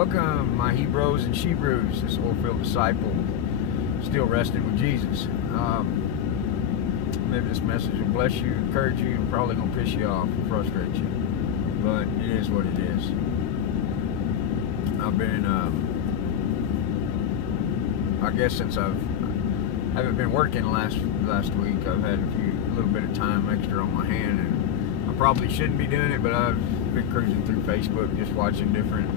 Welcome, my Hebrews and Shebrews, this oil-filled disciple, still resting with Jesus. Maybe this message will bless you, encourage you, and probably gonna piss you off and frustrate you, but it is what it is. I've been, I guess since I haven't been working last week, I've had a little bit of time extra on my hand, and I probably shouldn't be doing it, but I've been cruising through Facebook, just watching different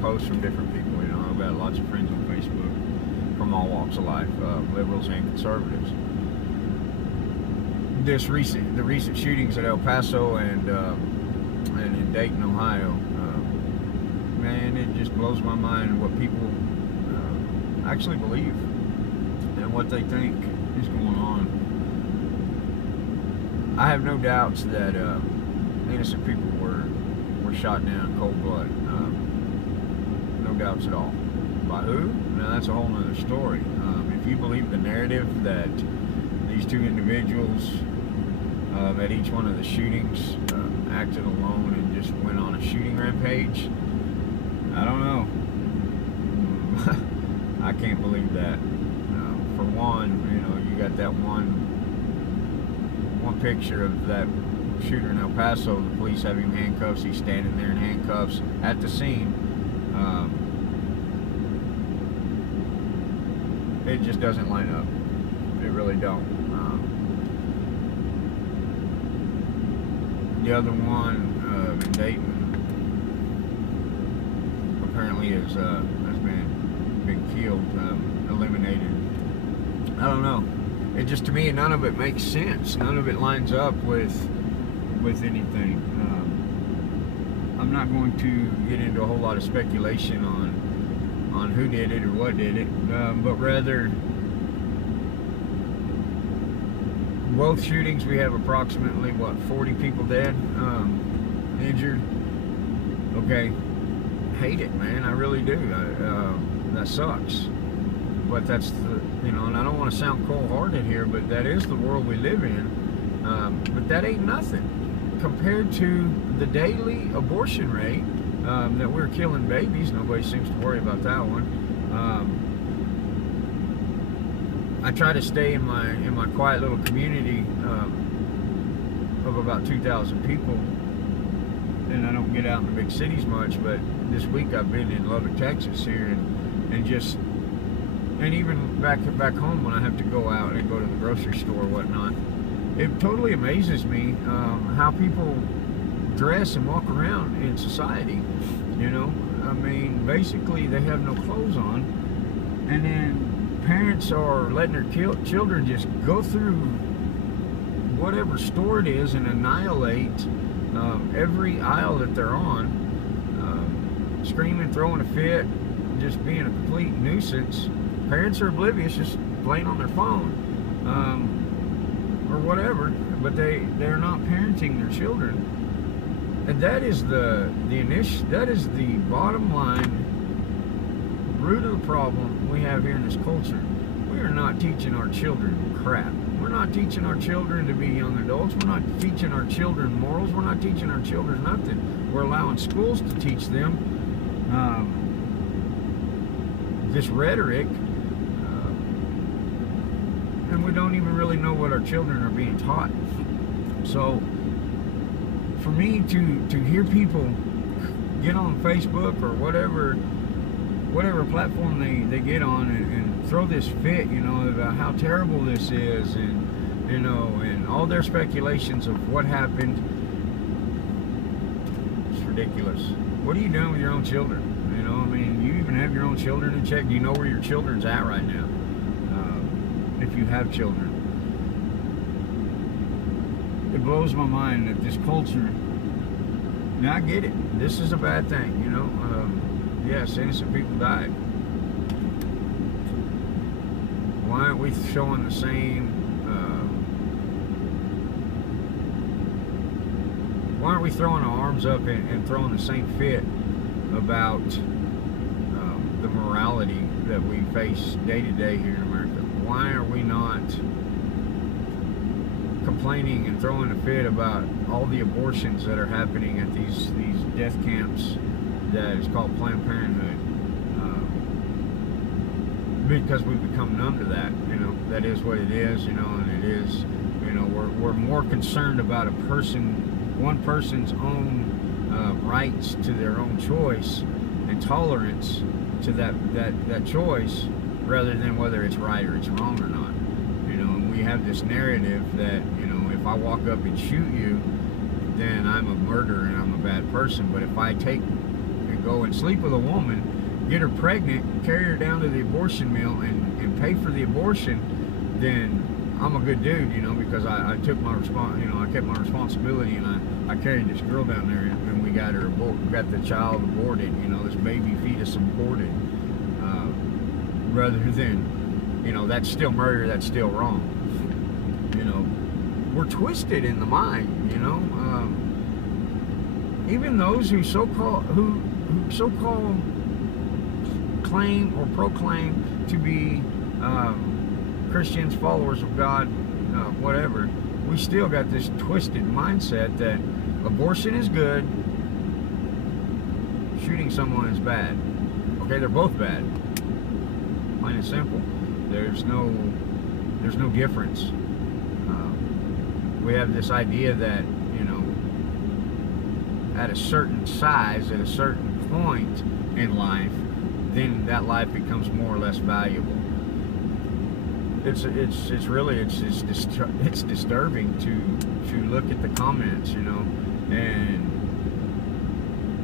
posts from different people. You know, I've got lots of friends on Facebook from all walks of life, liberals and conservatives. The recent shootings at El Paso and in Dayton, Ohio, man, it just blows my mind what people actually believe and what they think is going on. I have no doubts that innocent people were shot down in cold blood. No doubts at all. By who? Now that's a whole nother story. If you believe the narrative that these two individuals at each one of the shootings acted alone and just went on a shooting rampage, I don't know. I can't believe that. For one, you know, you got that one picture of that shooter in El Paso. The police have him handcuffs. He's standing there in handcuffs at the scene. It just doesn't line up. It really don't. The other one in Dayton apparently has been killed, eliminated. I don't know. It just, to me, none of it makes sense. None of it lines up with anything. I'm not going to get into a whole lot of speculation on who did it or what did it, but rather, both shootings we have approximately 40 people dead, injured. Okay, hate it, man. I really do. That sucks. But that's the, you know, and I don't want to sound cold-hearted here, but that is the world we live in. But that ain't nothing compared to the daily abortion rate that we're killing babies. Nobody seems to worry about that one. I try to stay in my quiet little community of about 2,000 people, and I don't get out in the big cities much. But this week I've been in Lubbock, Texas here, and even back home when I have to go out and go to the grocery store or whatnot, it totally amazes me how people dress and walk around in society. You know, I mean, basically they have no clothes on, and then parents are letting their children just go through whatever store it is and annihilate every aisle that they're on, screaming, throwing a fit, just being a complete nuisance. Parents are oblivious, just playing on their phone or whatever, but they're not parenting their children, and that is the bottom line root of the problem we have here in this culture. We are not teaching our children crap. We're not teaching our children to be young adults. We're not teaching our children morals. We're not teaching our children nothing. We're allowing schools to teach them this rhetoric. And we don't even really know what our children are being taught. So for me to hear people get on Facebook or whatever platform they get on and throw this fit, you know, about how terrible this is, and you know, and all their speculations of what happened, it's ridiculous. What are you doing with your own children? You know, I mean, you even have your own children in check. Do you know where your children's at right now? If you have children, it blows my mind that this culture. Now I get it. This is a bad thing, you know. Yes, innocent people died. Why aren't we showing the same? Why aren't we throwing our arms up and throwing the same fit about the morality that we face day to day here in America? Why are we not complaining and throwing a fit about all the abortions that are happening at these death camps that is called Planned Parenthood, because we've become numb to that. You know, that is what it is. You know, and it is. You know, we're more concerned about one person's own rights to their own choice and tolerance to that choice, rather than whether it's right or it's wrong or not. You know, and we have this narrative that, you know, if I walk up and shoot you, then I'm a murderer and I'm a bad person. But if I take and go and sleep with a woman, get her pregnant, carry her down to the abortion mill and pay for the abortion, then I'm a good dude, you know, because I took my I kept my responsibility, and I carried this girl down there, and we got got the child aborted, you know, this baby fetus aborted, rather than, you know, that's still murder, that's still wrong. You know, we're twisted in the mind, you know. Even those who so-called claim or proclaim to be Christians, followers of God, whatever, we still got this twisted mindset that abortion is good, shooting someone is bad. Okay, they're both bad. Plain and simple. There's no difference. We have this idea that, you know, at a certain size, at a certain point in life, then that life becomes more or less valuable. It's disturbing to look at the comments, you know, and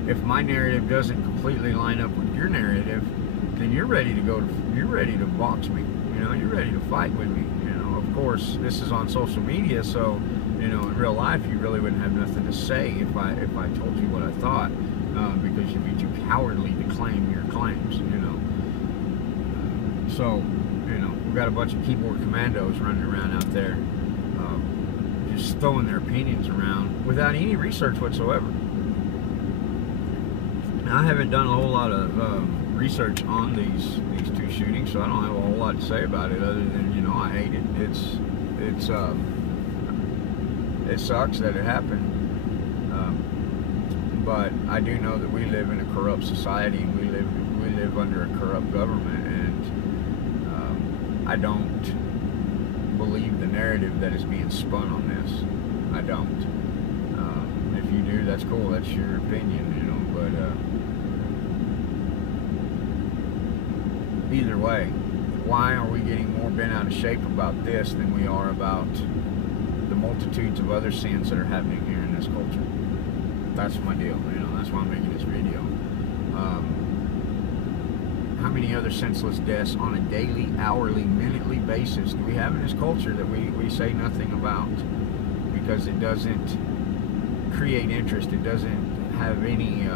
if my narrative doesn't completely line up with your narrative, then you're ready to box me, you know, you're ready to fight with me, you know. Of course, this is on social media, so, you know, in real life you really wouldn't have nothing to say if I told you what I thought, because you'd be too cowardly to claim your claims, you know. So, you know, we've got a bunch of keyboard commandos running around out there, just throwing their opinions around without any research whatsoever. Now, I haven't done a whole lot of research on these two shootings, so I don't have a whole lot to say about it, other than, you know, I hate it. It sucks that it happened, but I do know that we live in a corrupt society, and we live under a corrupt government, and I don't believe the narrative that is being spun on this. I don't. If you do, that's cool. That's your opinion, you know. But either way, why are we getting more bent out of shape about this than we are about the multitudes of other sins that are happening here in this culture? That's my deal. You know, that's why I'm making this video. How many other senseless deaths on a daily, hourly, minutely basis do we have in this culture that we say nothing about? Because it doesn't create interest, it doesn't have any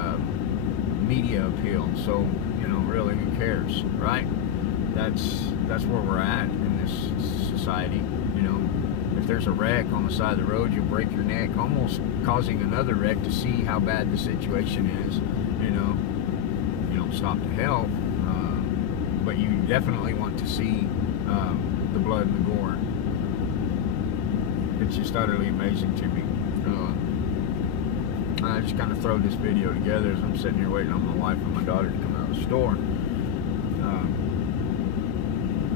media appeal. So, you know, really, who cares, right? That's where we're at in this society. You know, if there's a wreck on the side of the road, you'll break your neck, almost causing another wreck to see how bad the situation is. You know, you don't stop to help. But you definitely want to see the blood and the gore. It's just utterly amazing to me. I just kind of throw this video together as I'm sitting here waiting on my wife and my daughter to come out of the store.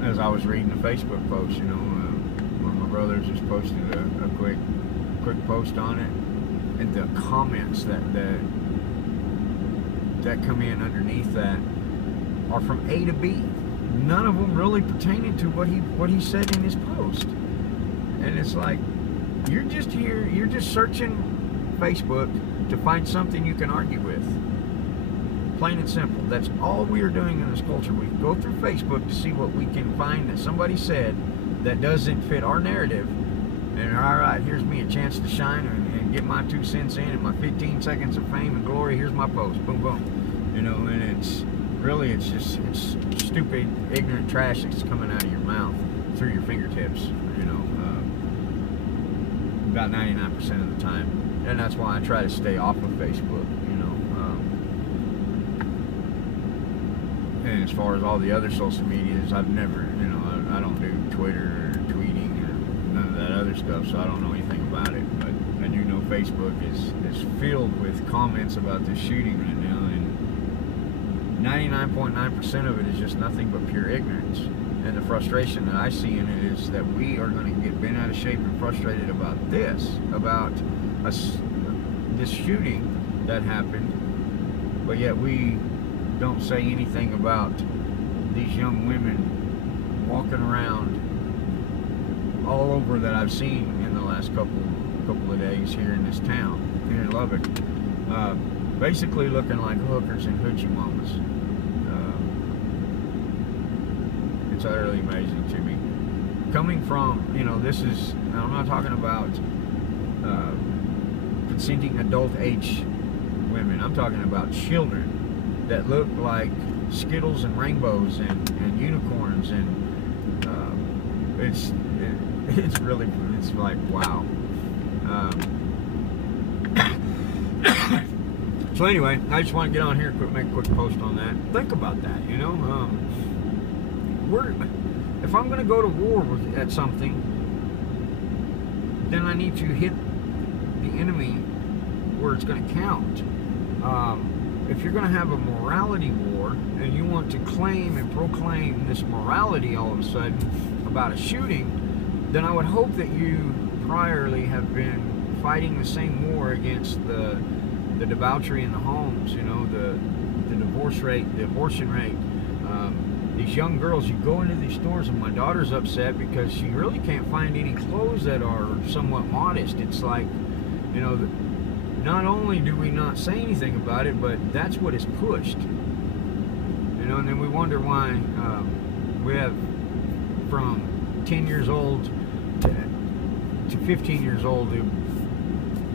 As I was reading the Facebook post, you know, one of my brothers just posted a quick post on it, and the comments that come in underneath that are from A to B. None of them really pertaining to what he said in his post. And it's like, you're just here, you're just searching Facebook to find something you can argue with. Plain and simple. That's all we are doing in this culture. We go through Facebook to see what we can find that somebody said that doesn't fit our narrative. And all right, here's me a chance to shine and get my 2 cents in and my 15 seconds of fame and glory. Here's my post. Boom, boom. You know, and it's just stupid, ignorant trash that's coming out of your mouth through your fingertips, you know, about 99% of the time. And that's why I try to stay off of Facebook, you know. And as far as all the other social medias, I've never, you know, I don't do Twitter or tweeting or none of that other stuff, so I don't know anything about it. But I do know Facebook is filled with comments about this shooting right now, and 99.9% of it is just nothing but pure ignorance. And the frustration that I see in it is that we are going to get bent out of shape and frustrated about this shooting that happened, but yet we don't say anything about these young women walking around all over that I've seen in the last couple of days here in this town, here in Lubbock, basically looking like hookers and hoochie mamas. It's utterly amazing to me. Coming from, you know, this is, I'm not talking about consenting adult age women. I'm talking about children that look like Skittles and rainbows and unicorns, and it's really, it's like, wow. So anyway, I just want to get on here and make a quick post on that. Think about that, you know. If I'm going to go to war at something, then I need to hit the enemy where it's going to count. If you're going to have a morality war and you want to claim and proclaim this morality all of a sudden about a shooting, then I would hope that you priorly have been fighting the same war against the debauchery in the homes, you know, the divorce rate, the abortion rate. These young girls, you go into these stores, and my daughter's upset because she really can't find any clothes that are somewhat modest. It's like, you know, not only do we not say anything about it, but that's what is pushed. You know, and then we wonder why we have from 10 years old to 15 years old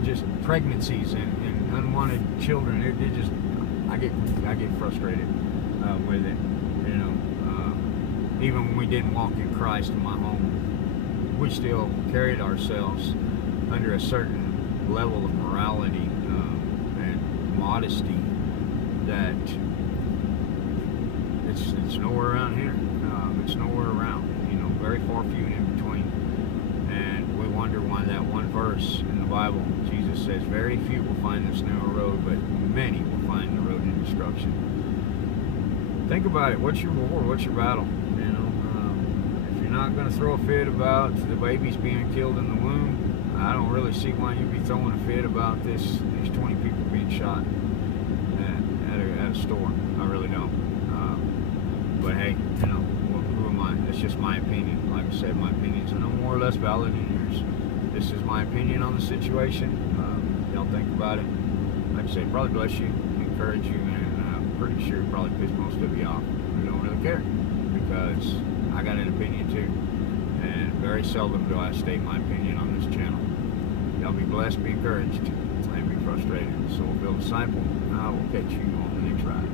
just pregnancies and unwanted children. It just, I get frustrated with it. You know, even when we didn't walk in Christ in my home, we still carried ourselves under a certain level of morality and modesty that it's nowhere around here. It's nowhere around. You know, very far few in between. And we wonder why that one verse in the Bible, Jesus says, very few will find this narrow road, but many will find the road to destruction. Think about it. What's your war? What's your battle? You know, if you're not going to throw a fit about the babies being killed in the womb, I don't really see why you'd be throwing a fit about these 20 people being shot at a store. I really don't. But hey, you know, who am I? That's just my opinion. Like I said, my opinions are no more or less valid than yours. This is my opinion on the situation. Y'all think about it. Like I said, probably bless you, encourage you, and I'm pretty sure it probably piss most of you off. I don't really care, because I got an opinion too, and very seldom do I state my opinion on this channel. Y'all be blessed, be encouraged, and be frustrated. So we'll build a disciple, and I will catch you on the next ride.